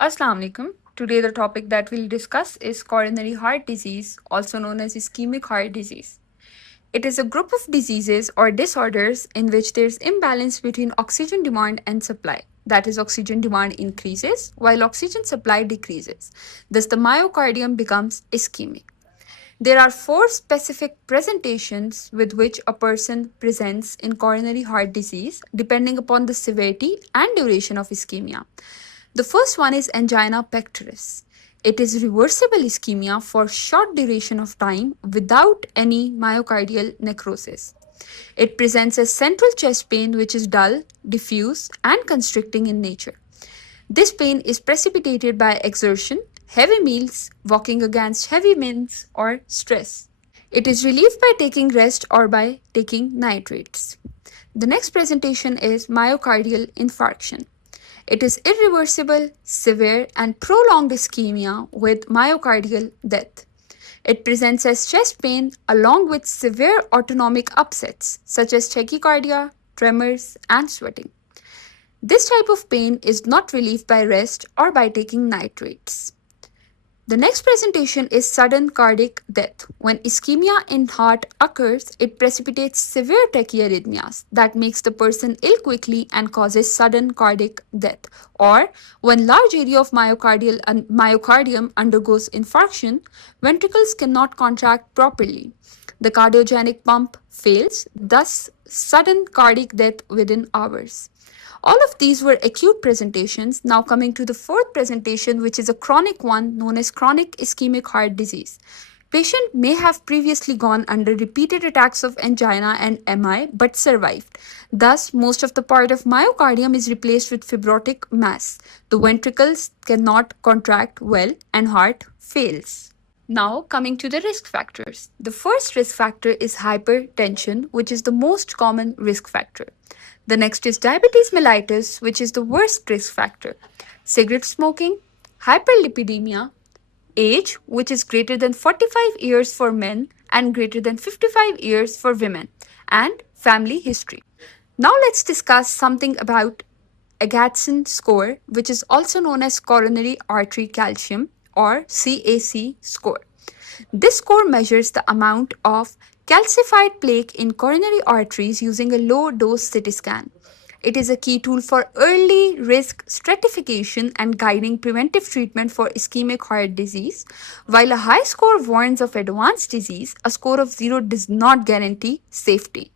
Assalamu alaikum. Today the topic that we'll discuss is coronary heart disease, also known as ischemic heart disease. It is a group of diseases or disorders in which there's imbalance between oxygen demand and supply. That is, oxygen demand increases while oxygen supply decreases. Thus, the myocardium becomes ischemic. There are four specific presentations with which a person presents in coronary heart disease, depending upon the severity and duration of ischemia. The first one is angina pectoris. It is reversible ischemia for short duration of time without any myocardial necrosis. It presents as central chest pain which is dull, diffuse, and constricting in nature. This pain is precipitated by exertion, heavy meals, walking against heavy winds, or stress. It is relieved by taking rest or by taking nitrates. The next presentation is myocardial infarction. It is irreversible, severe, and prolonged ischemia with myocardial death. It presents as chest pain along with severe autonomic upsets such as tachycardia, tremors, and sweating. This type of pain is not relieved by rest or by taking nitrates. The next presentation is sudden cardiac death. When ischemia in heart occurs, it precipitates severe tachyarrhythmias that makes the person ill quickly and causes sudden cardiac death. Or when large area of myocardium undergoes infarction, ventricles cannot contract properly. The cardiogenic pump fails, thus sudden cardiac death within hours. All of these were acute presentations. Now coming to the fourth presentation, which is a chronic one known as chronic ischemic heart disease. Patient may have previously gone under repeated attacks of angina and MI but survived. Thus, most of the part of myocardium is replaced with fibrotic mass. The ventricles cannot contract well and heart fails. Now, coming to the risk factors. The first risk factor is hypertension, which is the most common risk factor. The next is diabetes mellitus, which is the worst risk factor. Cigarette smoking, hyperlipidemia, age, which is greater than 45 years for men and greater than 55 years for women, and family history. Now let's discuss something about Agatston score, which is also known as coronary artery calcium or CAC score. This score measures the amount of calcified plaque in coronary arteries using a low-dose CT scan. It is a key tool for early risk stratification and guiding preventive treatment for ischemic heart disease. While a high score warns of advanced disease, a score of 0 does not guarantee safety.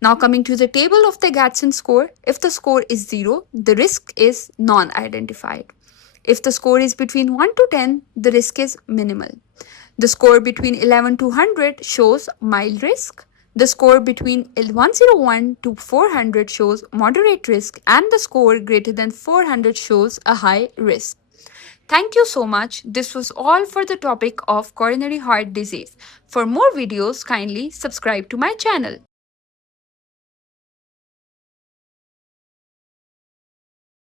Now coming to the table of the Agatston score, if the score is 0, the risk is non-identified. If the score is between 1 to 10, the risk is minimal. The score between 11 to 100 shows mild risk. The score between 101 to 400 shows moderate risk, and the score greater than 400 shows a high risk. Thank you so much. This was all for the topic of coronary heart disease. For more videos, kindly subscribe to my channel.